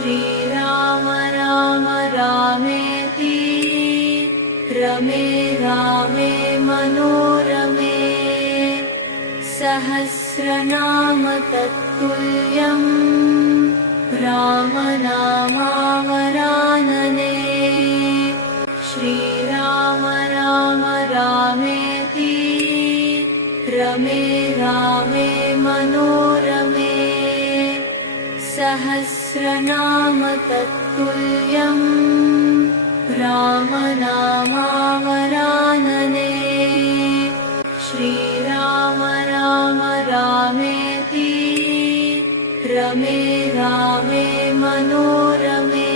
श्रीराम राम रामेति रमे रामे मनोरमे सहस्रनाम तत्तुल्यं रामनामावरानने श्रीराम राम रामेति रमे रामे मनोरमे सहस्रनाम तत्तुल्यं रामनामावरानने श्रीराम राम रामेति रमे रामे मनोरमे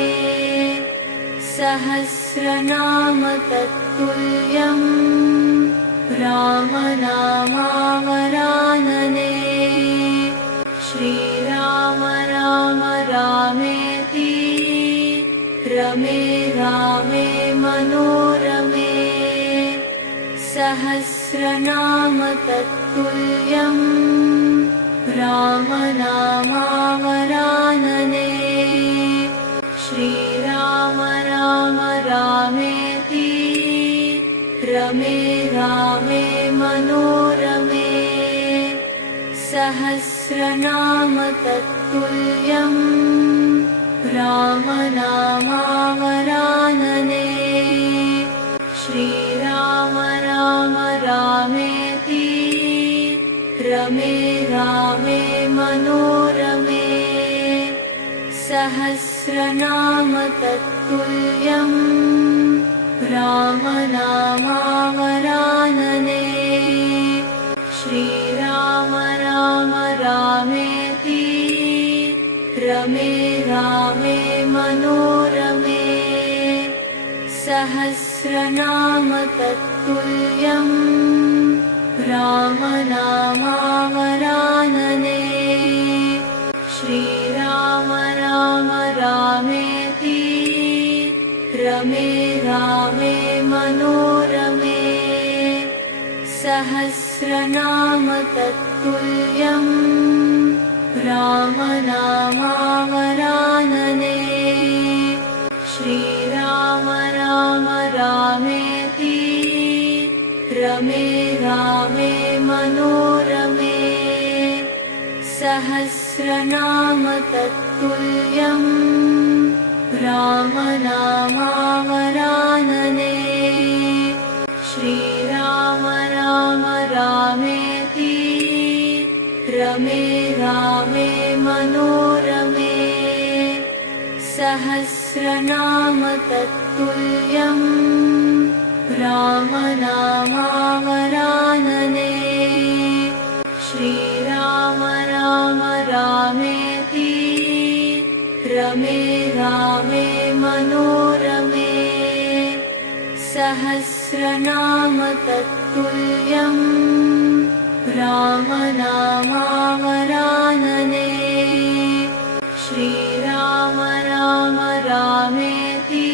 सहस्रनाम तत्तुल्यं रामनामावरानने श्रीराम राम रामेति रमे रामे मनोरमे सहस्रनाम तत्तुल्यं रामनामावरानने श्रीराम राम रामेति रमे रामे मनोरमे सहस्रनाम तत्तुल्यं रामनामावरानने श्रीराम राम रामेति रमे रामे मनोरमे सहस्रनाम तत्तुल्यं रामनामावरानने श्रीराम राम रामेति रमे रामे मनोरमे सहस्रनाम तत्तुल्यं रामनामावरानने श्रीराम राम रामेति रमे रामे मनोरमे सहस्रनाम तत्तुल्यं रामनामावरानने श्रीराम राम रामेति रमे रामे मनोरमे सहस्रनाम तत्तुल्यं रामनामावरानने श्रीराम राम रामेति रमे रामे मनोरमे सहस्रनाम तत्तुल्यं रामनामावरानने श्रीराम राम रामेति रमे रामे मनोरमे सहस्रनाम तत्तुल्यं रामनामावरानने श्रीराम राम रामेति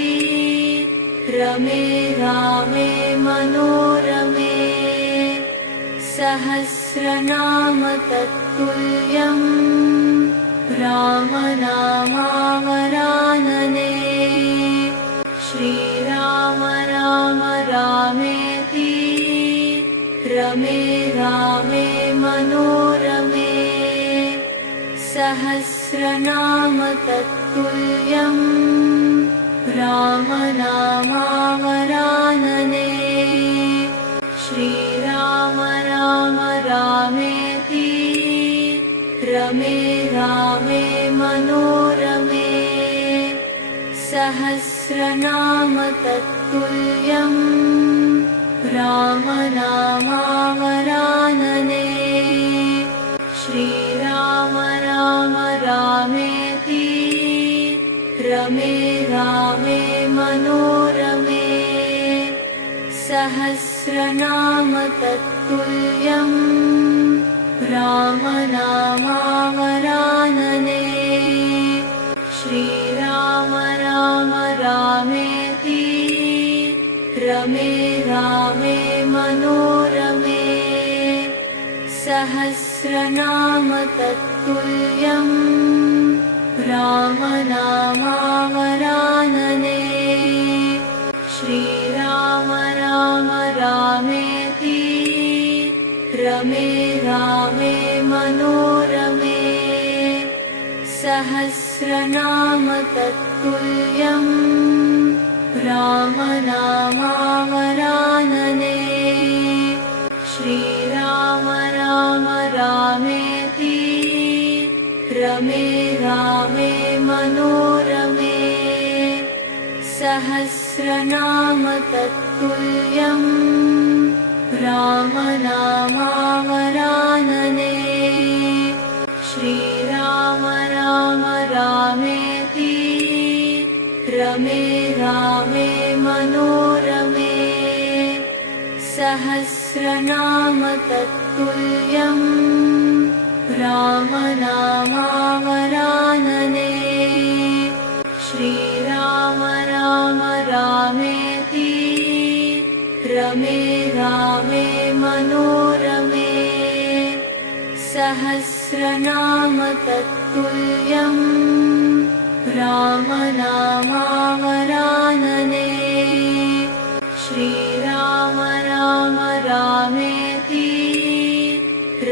रमे रामे मनोरमे सहस्रनाम तत्तुल्यं रामनामावरानने श्रीराम राम रामेति रमे रामे मनोरमे सहस्रनाम तत्तुल्यं रामनामावरानने श्रीराम राम रामेति रमे रामे मनोरमे सहस्रनाम तत्तुल्यं रामनामावरानने श्रीराम राम रामेति रमे रामे मनोरमे सहस्रनाम तत्तुल्यं रामनामावरानने श्रीराम राम रामेति रमे रामे मनोरमे सहस्रनाम तत्तुल्यं रामनामावरानने श्रीराम राम रामेति रमे रामे मनोरमे सहस्रनाम तत्तुल्यम् रामनामावरानने श्रीराम राम रामेति रमे रामे मनोरमे सहस्रनाम तत्तुल्यम् रामनामावरानने श्रीराम राम रामेति रमे रामे मनोरमे सहस्रनाम तत्तुल्यम् रामनामावरानने श्रीराम राम रामेति रमे रामे मनोरमे सहस्रनाम तत्तुल्यम् रामनामावरानने श्रीराम राम रामेति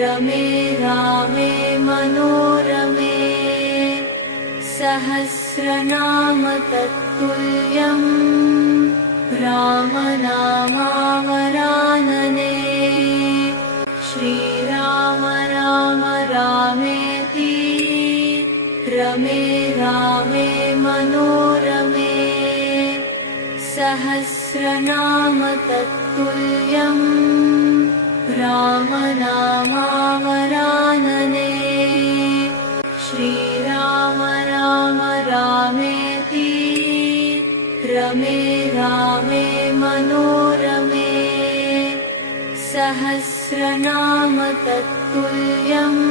रमे रामे मनोरमे सहस्रनाम तत्तुल्यम् रामनामावरानने श्रीराम राम रामेति रमे रामे मनोरमे सहस्रनाम तत्तुल्यम् रामनामावरानने श्रीराम राम रामेति रमे रामे मनोरमे सहस्रनाम तत्तुल्यम्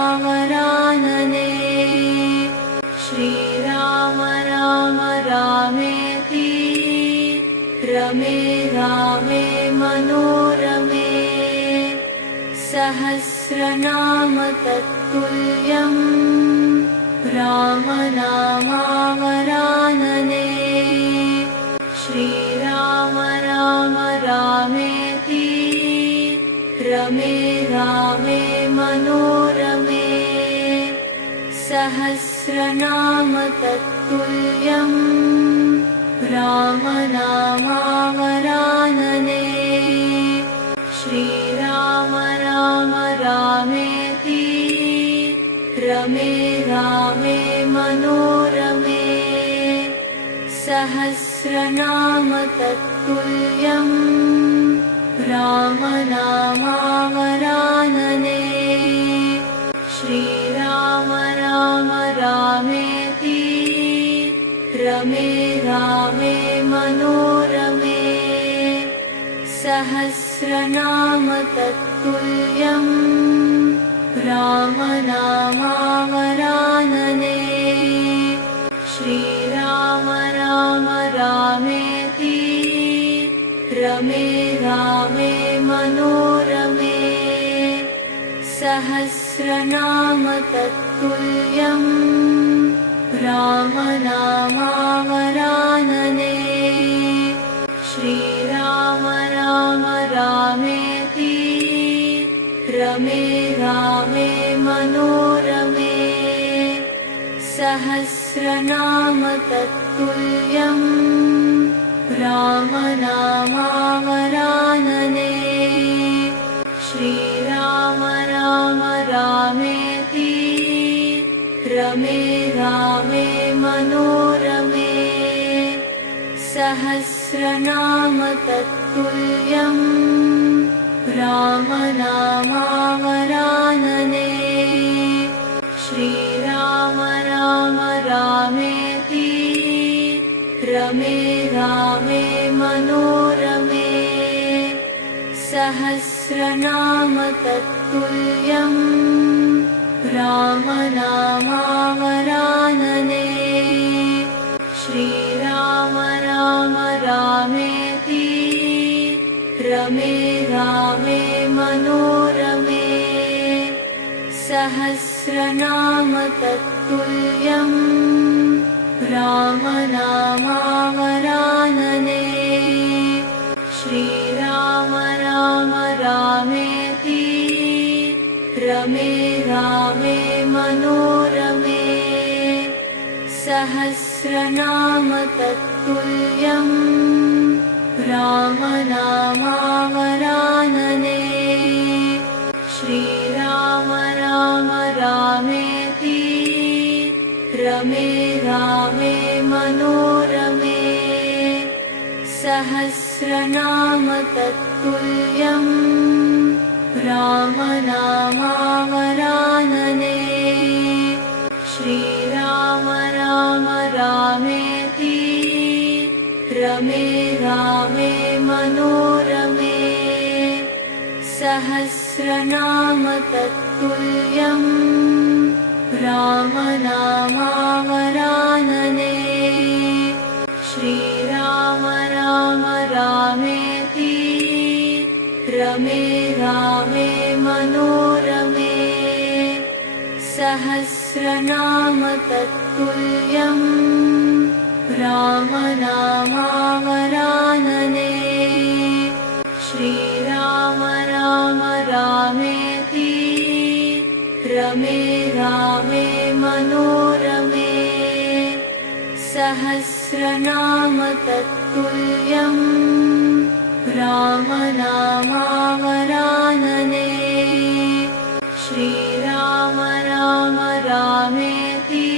रामनामावरानने श्रीराम राम रामेति रमे रामे मनोरमे सहस्रनाम तत्तुल्यम् रामनामावरानने श्रीराम राम रामेति रमे रामे मनोरमे सहस्रनाम तत्तुल्यम् रामनामावरानने श्रीराम राम रामेति रमे रामे मनोरमे सहस्रनाम तत्तुल्यम् रामनामावरानने श्रीराम राम रामेति रमे रामे मनोरमे सहस्रनाम तत्तुल्यम् रामनामावरानने श्रीराम राम रामेति रमे रामे मनोरमे सहस्रनाम तत्तुल्यम् रामनामावरानने श्रीराम राम रामेति रमे रामे मनोरमे सहस्रनाम तत्तुल्यम् रामनामावरानने श्रीराम राम रामेति रमे रामे मनोरमे सहस्रनाम तत्तुल्यम् रामनामावरानने श्रीराम राम रामेति रमे रामे मनोरमे सहस्रनाम तत्तुल्यम् रामनामावरानने श्रीराम राम रामेति रमे रामे मनोरमे सहस्रनाम सहस्रनाम तत्तुल्यं रामनामावरानने श्रीराम राम रामेति रमे रामे मनोरमे सहस्रनाम तत्तुल्यं रामनामावरानने श्रीराम राम रामेति रमे रामे मनोरमे सहस्रनाम तत्तुल्यं रामनामावरानने श्रीराम राम रामेति रमे रामे मनोरमे सहस्रनाम तत्तुल्यं रामनामावरानने श्रीराम राम रामेति रमे रामे मनोरमे सहस्रनाम तत्तुल्यं रामनामावरानने श्रीराम राम रामेति रमे रामे मनोरमे सहस्रनाम तत्तुल्यं रामनामावरानने श्रीराम राम रामेति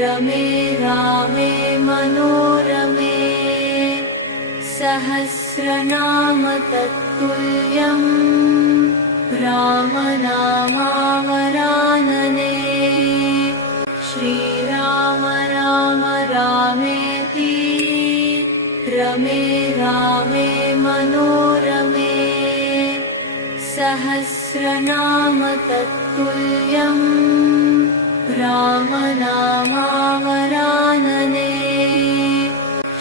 रमे रामे मनोरमे सहस्रनाम तत्तुल्यं रामनामावरानने श्रीराम राम रामेति रमे रामे मनोरमे सहस्रनाम तत्तुल्यं रामनामावरानने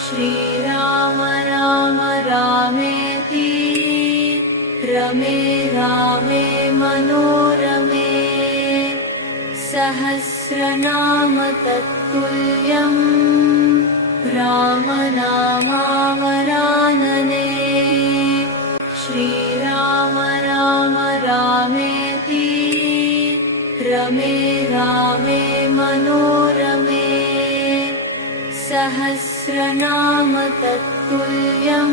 श्रीराम राम रामेति रमे रामे मनोरमे सहस्रनाम तत्तुल्यं रामनामावरानने श्रीराम राम रामेति रमे रामे मनोरमे सहस्रनाम तत्तुल्यं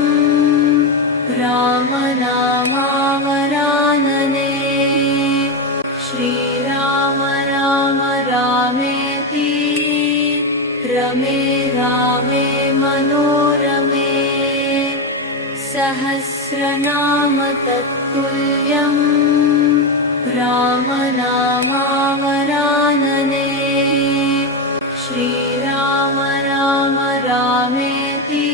रामनामावरानने श्रीराम राम रामेति रमे रामे मनोरमे सहस्रनाम तत्तुल्यं रामनामावरानने श्रीराम राम रामेति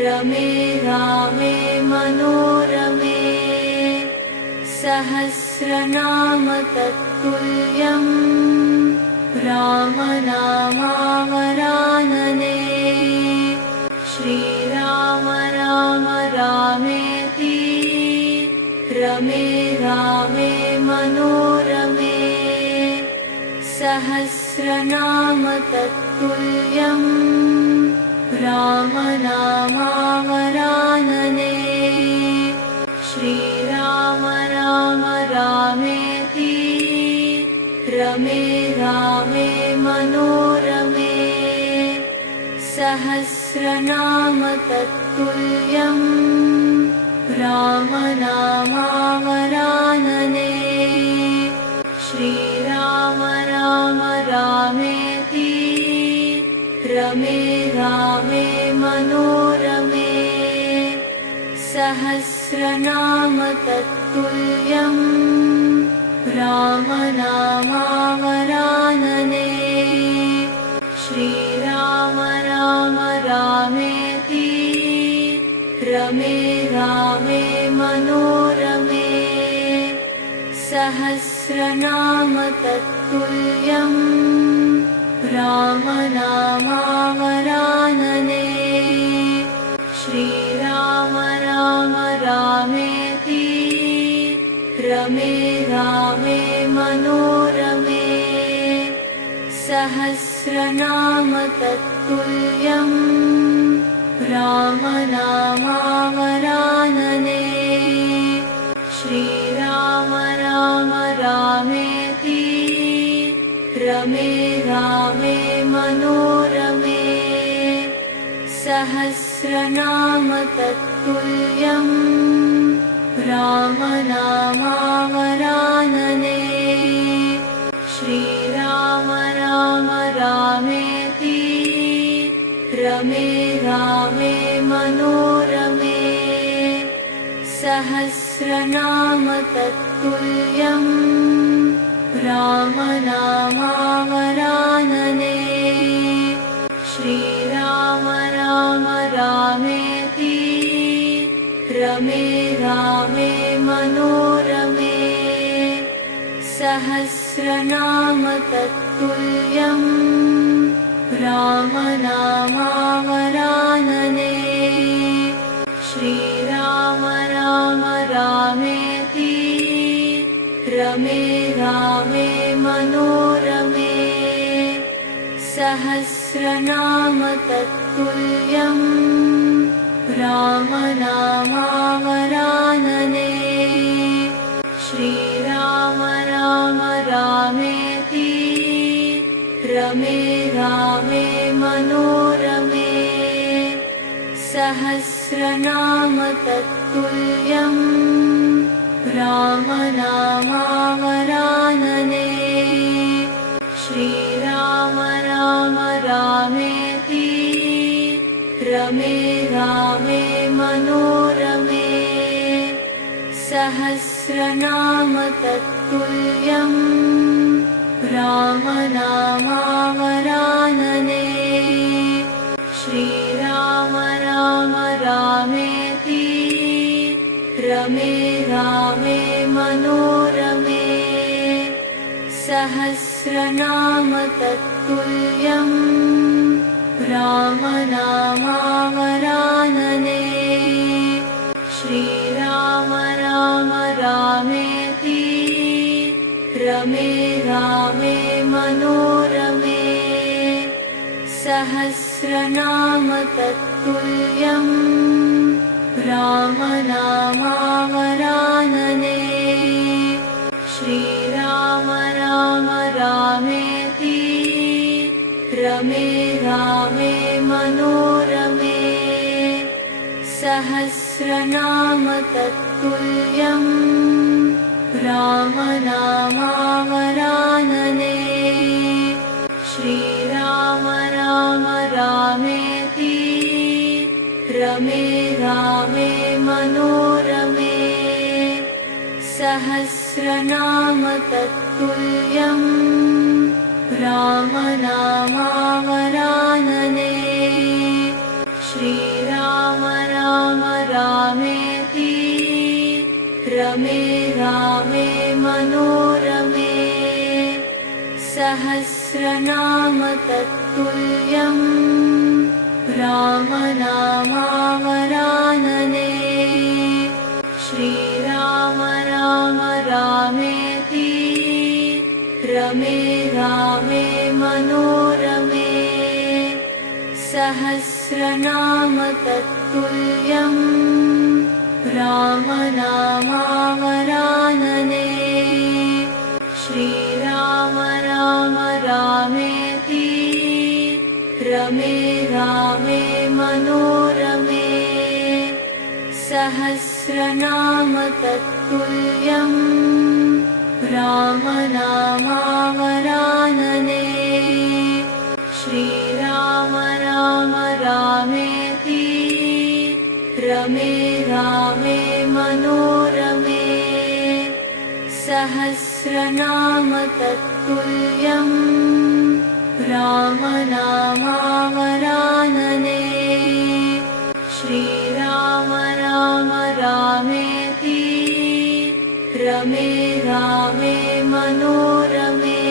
रमे रामे मनोरमे सहस्रनाम तत्तुल्यं रामनामावरानने श्रीराम राम रामेति रमे रामे मनोरमे सहस्रनाम तत्तुल्यं रामनामावरानने श्रीराम राम रामेति रमे रामे मनोरमे सहस्रनाम तत्तुल्यं रामनामावरानने श्रीराम राम रामेति रमे रामे मनोरमे सहस्रनाम तत्तुल्यं रामनामावरानने श्रीराम राम रामेति रमे रामे मनोरमे सहस्रनाम तत्तुल्यं रामनामावरानने श्रीराम राम रामेति रमे रामे सहस्रनाम तत्तुल्यं रामनामावरानने श्रीराम राम रामेति रमे रामे मनोरमे सहस्रनाम तत्तुल्यं रामनामावरानने श्रीराम राम रामेति रमे रामे मनोरमे सहस्रनाम तत्तुल्यं रामनामावरानने श्रीराम राम रामेति रमे रामे मनोरमे सहस्रनाम तत्तुल्यं रामनामावरानने श्रीराम राम रामेति रमे रामे मनोरमे सहस्रनाम तत्तुल्यं रामनामावरानने श्रीराम राम रामेति रमे रामे मनोरमे सहस्रनाम तत्तुल्यं रामनामावरानने श्रीराम राम रामेति रमे रामे मनोरमे सहस्रनाम तत्तुल्यं रामनामावरानने श्रीराम राम रामेति रमे रामे मनोरमे सहस्रनाम तत्तुल्यं रामनामावरानने श्रीराम राम रामेति रमे रामे मनोरमे सहस्रनाम तत्तुल्यं रामनामावरानने श्रीराम राम रामेति रमे रामे मनोरमे सहस्रनाम तत्तुल्यं रामनामावरानने श्रीराम राम रामेति रमे रामे मनोरमे सहस्रनाम तत्तुल्यं रामनामावरानने श्रीराम राम रामेति रमे रामे मनोरमे सहस्रनाम तत्तुल्यं रामनामावरानने श्रीराम राम रामेति रमे रामे मनोरमे सहस्रनाम तत्तुल्यं रामनामावरानने श्रीराम राम रामेति रमे रामे मनोरमे सहस्रनाम तत्तुल्यं रामनामावरानने श्रीराम राम रामेति रमे रामे मनोरमे सहस्रनाम तत्तुल्यं रामनामावरानने श्रीराम राम रामेति रमे रामे मनोरमे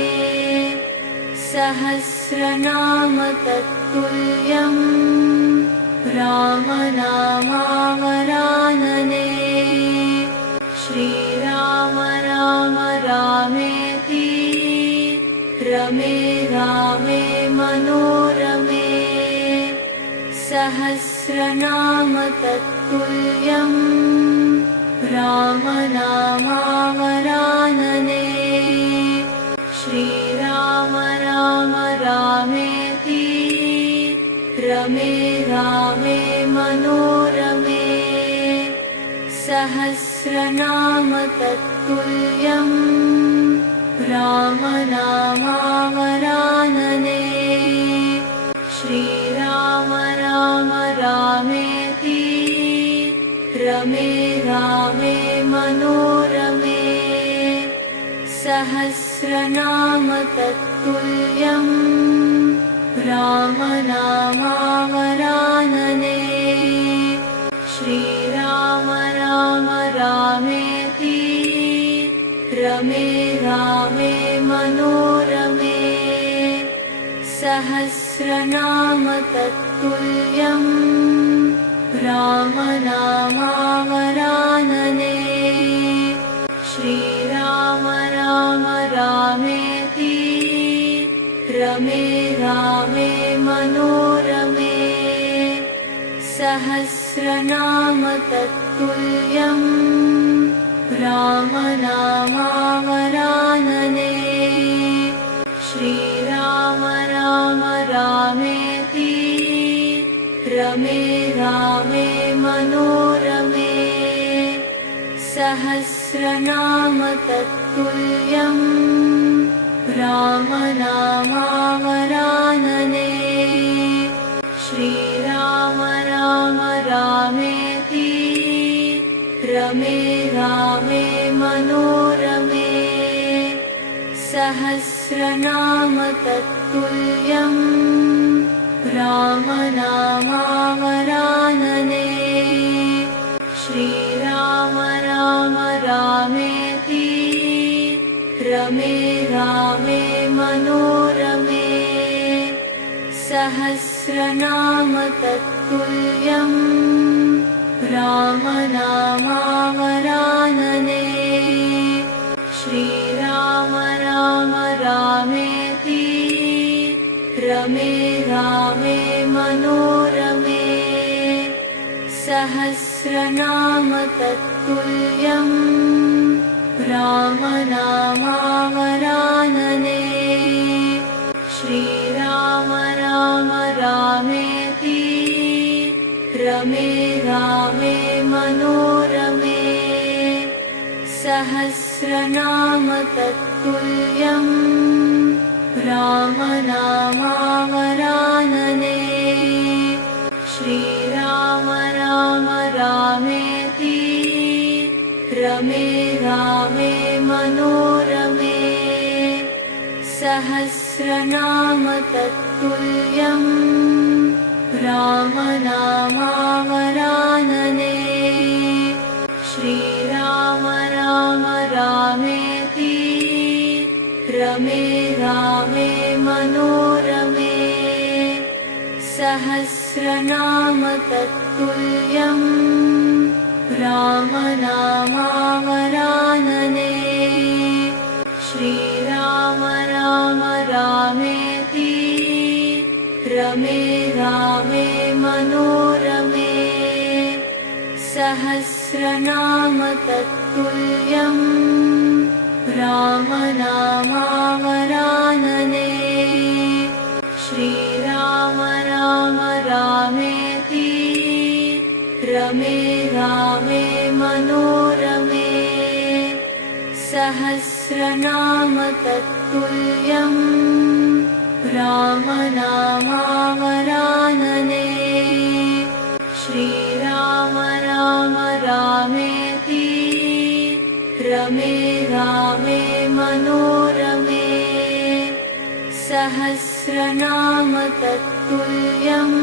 सहस्रनाम तत्तुल्यं रामनामावरानने श्रीराम राम रामेति रमे रामे मनोरमे सहस्रनाम तत्तुल्यम् रामनामावरानने श्रीराम राम रामेति रमे रामे मनोरमे सहस्रनाम तत्तुल्यम् रामनामावरानने श्रीराम राम रामेति रमे रामे मनोरमे सहस्रनाम तत्तुल्यम् रामनामावरानने श्रीराम राम रामेति रमे रामे मनोरमे सहस्रनाम तत्तुल्यम् रामनामावरानने श्रीराम राम रामेति रमे रामे मनोरमे सहस्रनाम तत्तुल्यम् रामनामावरानने श्रीराम राम रामेति रमे रामे मनोरमे सहस्रनाम तत्तुल्यम् रामनामावरानने श्रीराम राम रामेति रमे रामे मनोरमे सहस्रनाम तत्तुल्यम् रामनामावरानने श्रीराम राम रामेति रमे रामे मनोरमे सहस्रनाम तत्तुल्यम् रामनामावरानने श्रीराम राम रामेति रमे रामे मनोरमे सहस्रनाम तत्तुल्यम् रामनामावरानने श्रीराम राम रामेति रमे रामे मनोरमे सहस्रनाम तत्तुल्यम् रामनामावरानने श्रीराम राम रामेति रमे रामे मनोरमे सहस्रनाम तत्तुल्यम् रामनामावरानने श्रीराम राम रामेति रमे रामे मनोरमे सहस्रनाम तत्तुल्यम् रामनामावरानने श्रीराम राम रामेति रमे रामे मनोरमे सहस्रनाम तत्तुल्यम् रामनामावरानने श्रीराम राम रामेति रमे रामे मनोरमे सहस्रनाम तत्तुल्यम् रामनामावरानने श्रीराम राम रामेति रमे रामे मनोरमे सहस्रनाम तत्तुल्यम्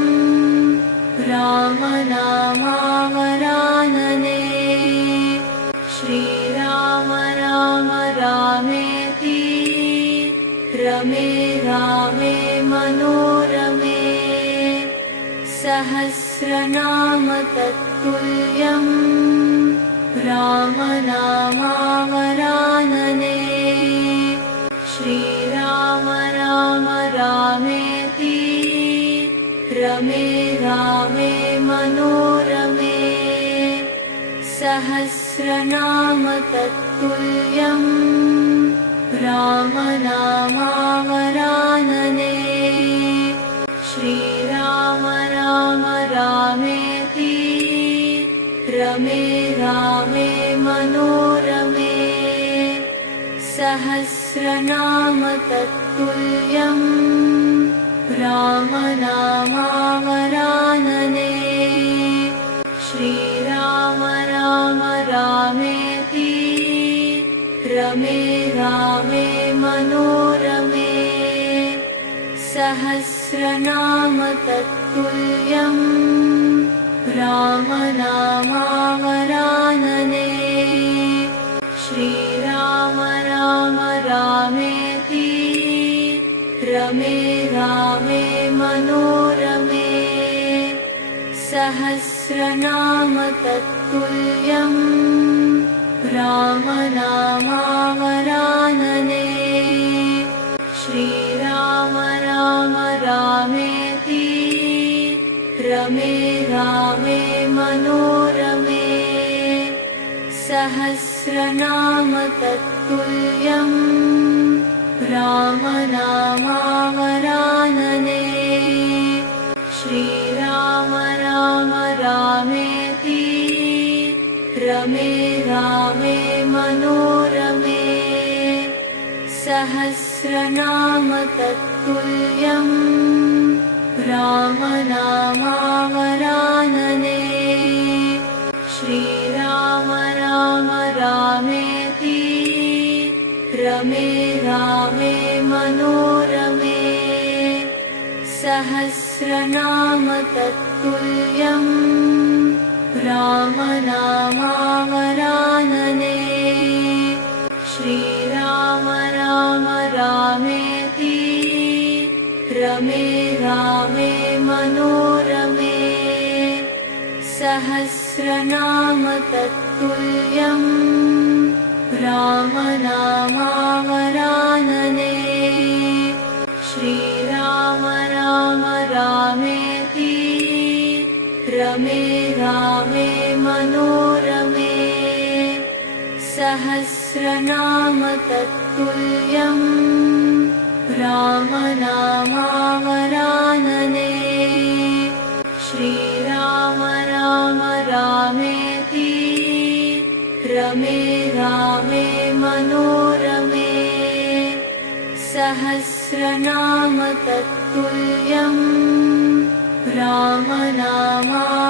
रामनामावरानने श्रीराम राम रामेति रमे रामे मनोरमे सहस्रनाम तत्तुल्यम् रामनामावरानने श्रीराम सहस्रनाम तत्तुल्यं रामनामावरानने श्रीराम राम रामेति रमे रामे मनोरमे सहस्रनाम तत्तुल्यं रामनामावरानने श्रीराम राम रामेति रमे रामे मनोरमे सहस्रनाम तत्तुल्यं रामनामावरानने श्रीराम राम रामेति रमे रामे मनोरमे सहस्रनाम तत्तुल्यं रामनामावरानने श्रीराम राम रामेति रमे रामे मनोरमे सहस्रनाम तत्तुल्यं रामनामावरानने श्रीराम राम रामेति रमे रामे मनोरमे सहस्रनाम तत्तुल्यं रामनामावरानने श्रीराम राम रामेति रमे रामे मनोरमे सहस्रनाम तत्तुल्यं रामनामावरानने श्रीराम राम रामेति रमे रामे मनोरमे सहस्रनाम तत्तुल्यं रामनामावरानने श्रीराम राम रामेति रमे रामे मनोरमे सहस्रनाम तत्तुल्यं रामनामावरानने श्रीराम राम रामेति रमे रामे मनोरमे सहस्रनाम तत्तुल्यं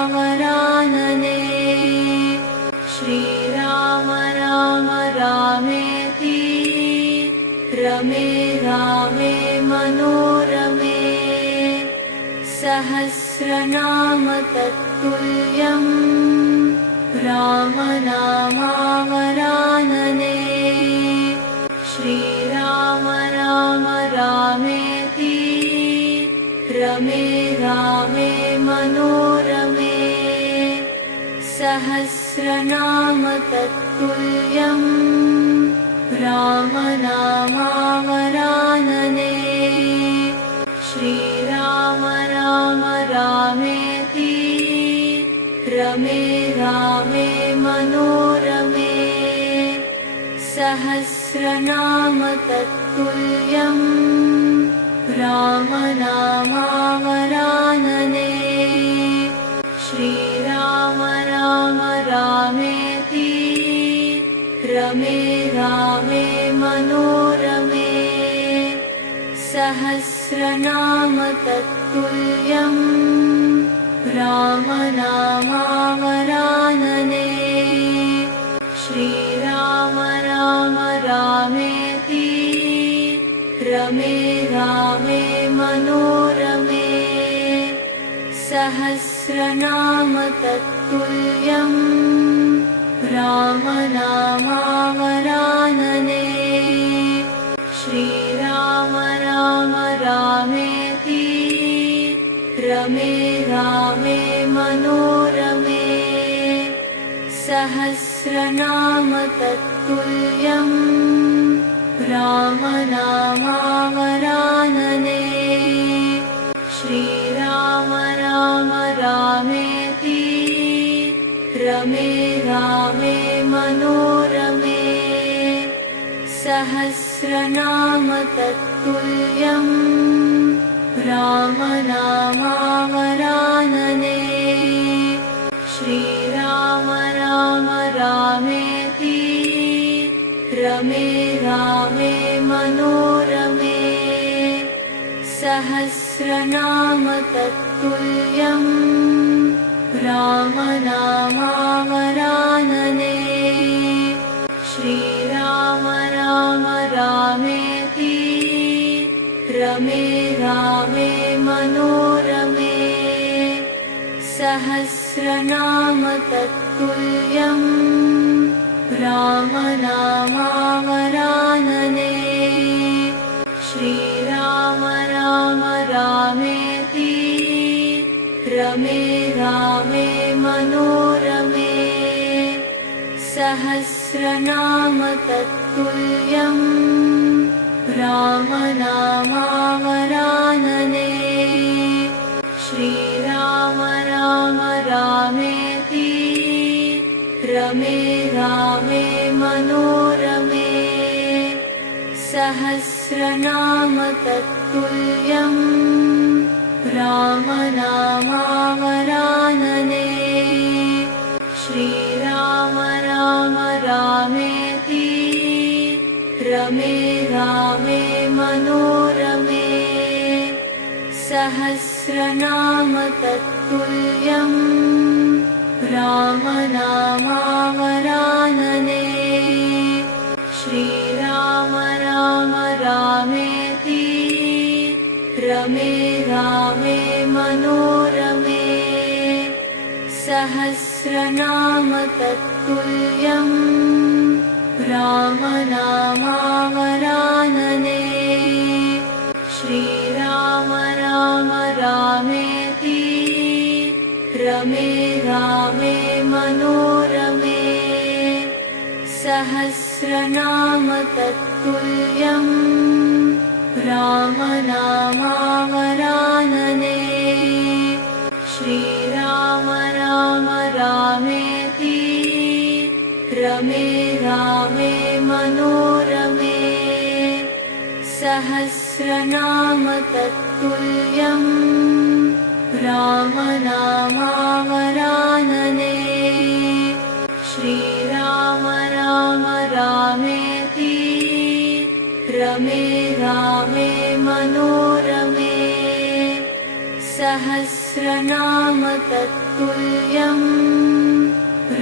रामनामावरानने श्रीराम राम रामेति रमे रामे मनोरमे सहस्रनाम तत्तुल्यं रामनामावरानने श्रीराम राम रामेति रमे रामे मनोरमे सहस्रनाम तत्तुल्यं रामनामावरानने श्रीराम राम रामेति रमे रामे मनोरमे सहस्रनाम तत्तुल्यं रामनामावरानने श्रीराम राम रामेति रमे रामे मनोरमे सहस्रनाम तत्तुल्यं रामनामावरानने श्रीराम राम रामेति रमे रामे मनोरमे सहस्रनाम तत्तुल्यं रामनामावरानने श्रीराम राम रामेति रमे रामे मनोरमे सहस्रनाम तत्तुल्यं रामनामावरानने श्रीराम राम रामेति रमे रामे मनोरमे सहस्रनाम तत्तुल्यं रामनामावरानने श्रीराम राम रामेति रमे रामे मनोरमे सहस्रनाम तत्तुल्यं रामनामावरानने श्रीराम राम रामेति रमे रामे मनोरमे सहस्रनाम तत्तुल्यं रामनामावरानने श्रीराम राम रामेति रमे रामे मनोरमे सहस्रनाम तत्तुल्यं रामनामावरानने श्रीराम राम रामेति रमे रामे मनोरमे सहस्रनाम तत्तुल्यं रामनामावरानने श्रीराम राम रामेति रमे रामे मनोरमे सहस्रनाम तत्तुल्यं रामनामावरानने श्रीराम राम रामेति रमे रामे मनोरमे सहस्रनाम तत्तुल्यं रामनामावरानने श्रीराम राम रामेति रमे रामे मनोरमे सहस्रनाम तत्तुल्यं रामनामावरानने श्रीराम राम रामेति रमे रामे मनोरमे सहस्रनाम तत्तुल्यं रामनामावरानने श्रीराम राम रामेति रमे रामे मनोरमे सहस्रनाम तत्तुल्यं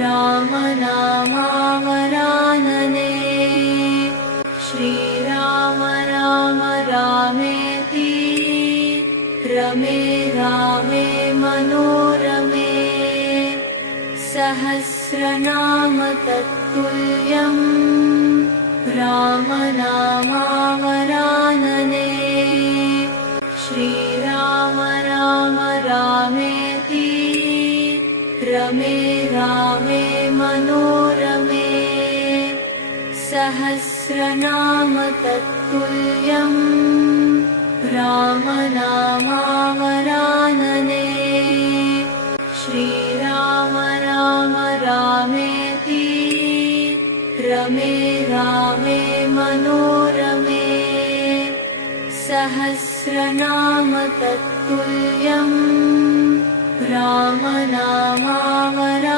रामनामावरानने श्रीराम राम रामेति रमे रामे मनोरमे सहस्रनाम तत्तुल्यं रामनामावरानने श्रीराम राम रामेति रमे रामे मनोरमे सहस्रनाम तत्तुल्यं रामनामावरानने श्रीराम राम रामेति रमे रामे मनोरमे सहस्रनाम तत्तुल्यं रामनामावरानने